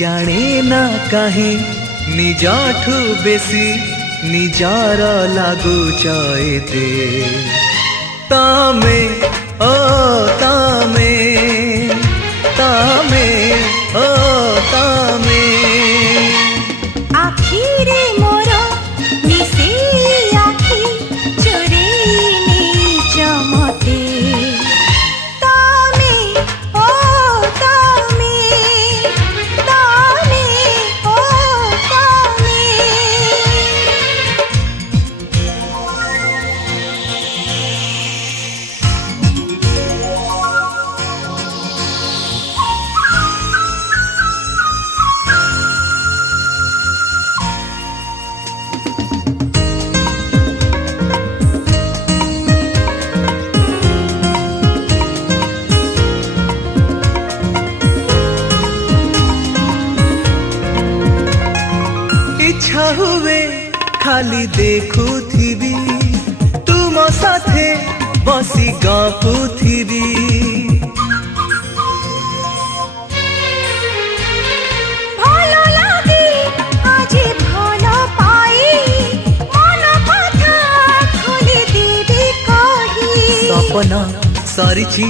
जाने ना कहीं निजाठू बेसी निजार लागू जाएते तामे ओ तामे तामे ओ तामे आखिरे मोर मिसे आखि चोरे नहीं चमते तामे ओ तामे तामे ओ तामे इच्छा हुए खाली देखु थीबी तुम साथे बसी गपु थीबी भलो लागे आजे भलो पाई मन कथा खोली देबी कही सपना सारिची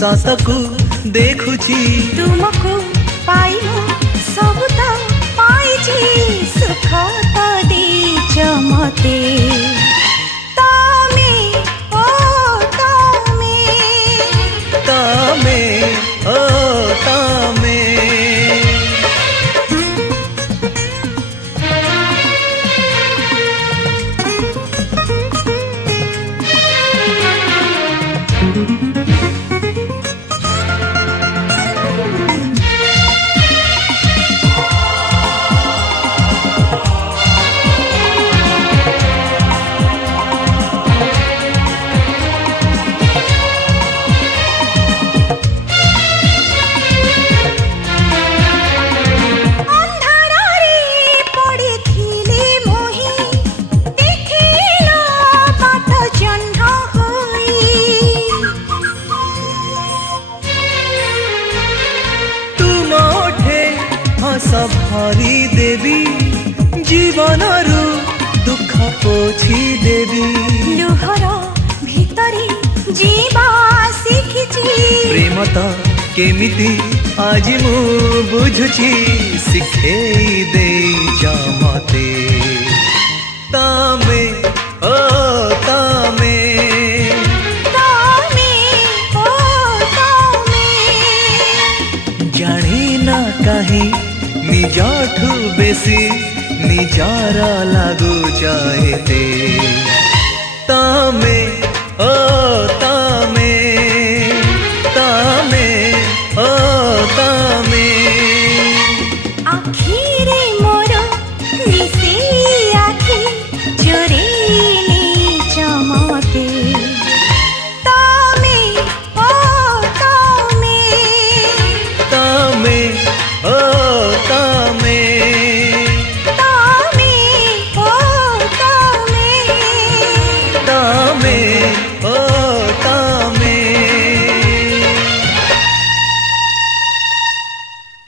सातकु देखुची तुमको पाइनु सब त पाइछि सुख त देछ मते तामे ओ तामे तामे ओ तामे अन्धारारे पडिथिले मोहि देखिलो बात जह्न होई तुम ओठे हस भरी देवी जीवनरु दुख पोछि देवी लुहर भितरे जीवा शिखिछि प्रेम त केमिति आज मु बुझुची शिखेई दे जा मते तामे ओ तामे तामे ओ तामे जानी ना कहीं निजाठू बेसी निजारा लागू जाएते तामे